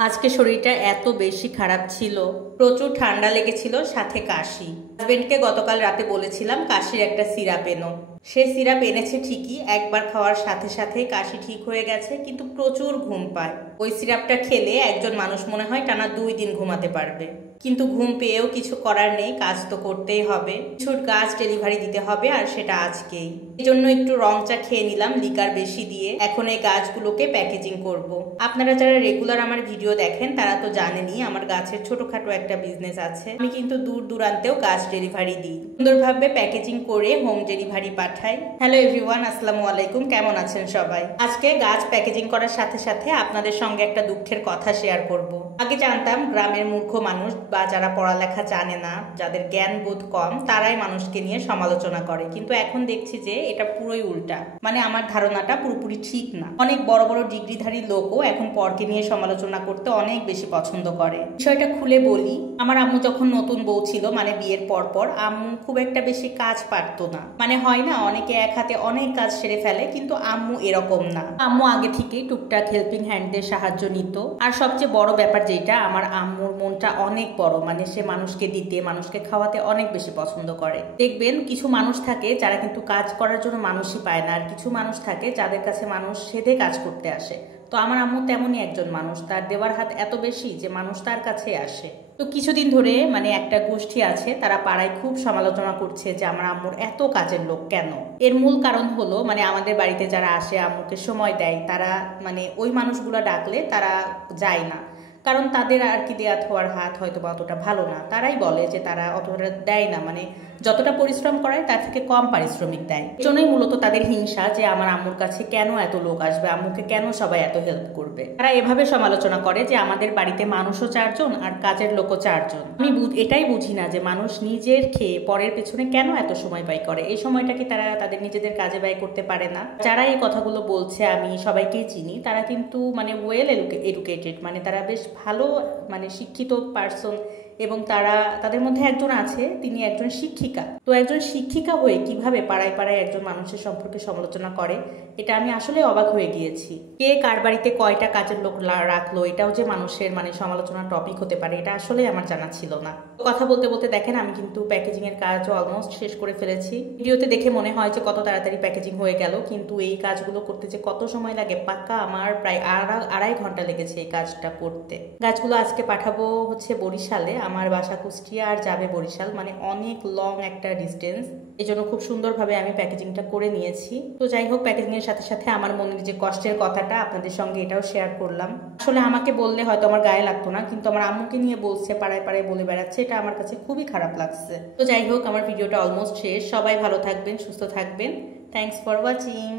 আজকে শরীরটা এত বেশি খারাপ ছিল, প্রচুর ঠান্ডা লেগেছিল, সাথে কাশি। হাজবেন্ডকে গতকাল রাতে বলেছিলাম কাশির একটা সিরাপ এনো। সে সিরাপ এনেছে ঠিকই, একবার খাওয়ার সাথে সাথে কাশি ঠিক হয়ে গেছে, কিন্তু প্রচুর ঘুম পায়। ওই সিরাপটা খেলে একজন মানুষ মনে হয় টানা 2 দিন ঘুমাতে পারবে। কিন্তু ঘুম পেয়েও কিছু করার নেই, কাজ তো করতেই হবে। কিছুর কাজ ডেলিভারি দিতে হবে, আর সেটা আজকেই। এই জন্য একটু রং চা খেয়ে নিলাম লিকার বেশি দিয়ে। এখন এই গাছগুলোকে প্যাকেজিং করব। আপনারা যারা রেগুলার আমার ভিডিও দেখেন তারা তো জানেনই আমার গাছের ছোটখাটো একটা বিজনেস আছে। আমি কিন্তু দূর দূরান্তেও গাছ ডেলিভারি দিই, সুন্দরভাবে প্যাকেজিং করে হোম ডেলিভারি পাঠাই। হ্যালো এভরিওয়ান, আসসালামু আলাইকুম, কেমন আছেন সবাই? আজকে গাছ প্যাকেজিং করার সাথে সাথে আপনাদের সঙ্গে একটা দুঃখের কথা শেয়ার করব। আগে জানতাম গ্রামের মূর্খ মানুষ বা যারা পড়ালেখা জানে না, যাদের জ্ঞান বোধ কম, তারাই মানুষকে নিয়ে সমালোচনা করে। কিন্তু এখন দেখছি যে এটা পুরোই উল্টা। মানে আমার ধারণাটা পুরোপুরি ঠিক না। অনেক বড় বড় ডিগ্রিধারী লোকও এখন পরকে নিয়ে সমালোচনা করতে অনেক বেশি পছন্দ করে। বিষয়টা খুলে বলি, আমার আম্মু যখন নতুন বউ ছিল, মানে বিয়ের পর আম্মু খুব একটা বেশি কাজ পারতো না। মানে হয় না, অনেকে এক হাতে অনেক কাজ সেরে ফেলে, কিন্তু আম্মু এরকম না। আম্মু আগে থেকেই টুকটাক হেল্পিং হ্যান্ডদের সাহায্য নিত। আর সবচেয়ে বড় ব্যাপার যেটা, আমার আম্মুর মনটা অনেক বড়। মানে সে মানুষকে দিতে, মানুষকে খাওয়াতে অনেক বেশি পছন্দ করে। দেখবেন কিছু মানুষ থাকে যারা কিন্তু কাজ করার জন্য মানুষই পায় না, আর কিছু মানুষ থাকে যাদের কাছে মানুষ সেধে কাজ করতে আসে। তো আমার আম্মু তেমনই একজন মানুষ, তার দেওয়ার হাত এত বেশি যে মানুষ তার কাছে আসে। তো কিছুদিন ধরে মানে একটা গোষ্ঠী আছে, তারা পাড়ায় খুব সমালোচনা করছে যে আমার আম্মুর এত কাজের লোক কেন। এর মূল কারণ হলো, মানে আমাদের বাড়িতে যারা আসে আম্মুকে সময় দেয়, তারা মানে ওই মানুষগুলো ডাকলে তারা যায় না। কারণ তাদের আর কি দেয়া থোয়ার হাত হয়তো বা অতটা ভালো না। তারাই বলে যে তারা অতটা দেয় না, মানে যতটা পরিশ্রম করায় তার থেকে কম পারিশ্রমিক দেয়। এই জন্যই মূলত তাদের হিংসা যে আমার আম্মুর কাছে কেন এত লোক আসবে, আম্মুকে কেন সবাই এত হেল্প করবে। তারা এভাবে সমালোচনা করে যে আমাদের বাড়িতে মানুষও 4 জন আর কাজের লোকও 4 জন। আমি এটাই বুঝি না যে মানুষ নিজের খেয়ে পরের পেছনে কেন এত সময় ব্যয় করে। এই সময়টা কি তারা তাদের নিজেদের কাজে ব্যয় করতে পারে না? যারা এই কথাগুলো বলছে আমি সবাইকেই চিনি, তারা কিন্তু মানে ওয়েল এডুকেটেড, মানে তারা বেশ ভালো মানে শিক্ষিত পার্সন। এবং তাদের মধ্যে একজন আছে, তিনি একজন শিক্ষিকা। তো একজন শিক্ষিকা হয়ে কিভাবে পাড়ায় পাড়ায় একজন মানুষের সম্পর্কে সমালোচনা করে, এটা আমি আসলে অবাক হয়ে গিয়েছি। কে কার বাড়িতে কয়টা কাজের লোক রাখলো, এটাও যে মানুষের মানে সমালোচনার টপিক হতে পারে, এটা আসলে আমার জানা ছিল না। কথা বলতে বলতে দেখেন আমি কিন্তু প্যাকেজিং এর কাজও অলমোস্ট শেষ করে ফেলেছি। ভিডিওতে দেখে মনে হয় যে কত তাড়াতাড়ি প্যাকেজিং হয়ে গেল, কিন্তু এই কাজগুলো করতে যে কত সময় লাগে, পাক্কা আমার প্রায় 2.5 ঘন্টা লেগেছে এই কাজটা করতে। গাছগুলো আজকে পাঠাবো হচ্ছে বরিশালে। আমার বাসা কুষ্টিয়া আর যাবে বরিশাল, মানে অনেক লং একটা ডিস্টেন্স। এই জন্য খুব সুন্দরভাবে আমি প্যাকেজিংটা করে নিয়েছি। তো যাই হোক, প্যাকেজিং এর সাথে সাথে আমার মনের যে কষ্টের কথাটা আপনাদের সঙ্গে এটাও শেয়ার করলাম। আসলে আমাকে বললে হয়তো আমার গায়ে লাগতো না, কিন্তু আমার আম্মুকে নিয়ে বলছে, পাড়ায় পাড়ায় বলে বেড়াচ্ছে, এটা আমার কাছে খুবই খারাপ লাগছে। তো যাই হোক, আমার ভিডিওটা অলমোস্ট শেষ। সবাই ভালো থাকবেন, সুস্থ থাকবেন। Thanks for watching.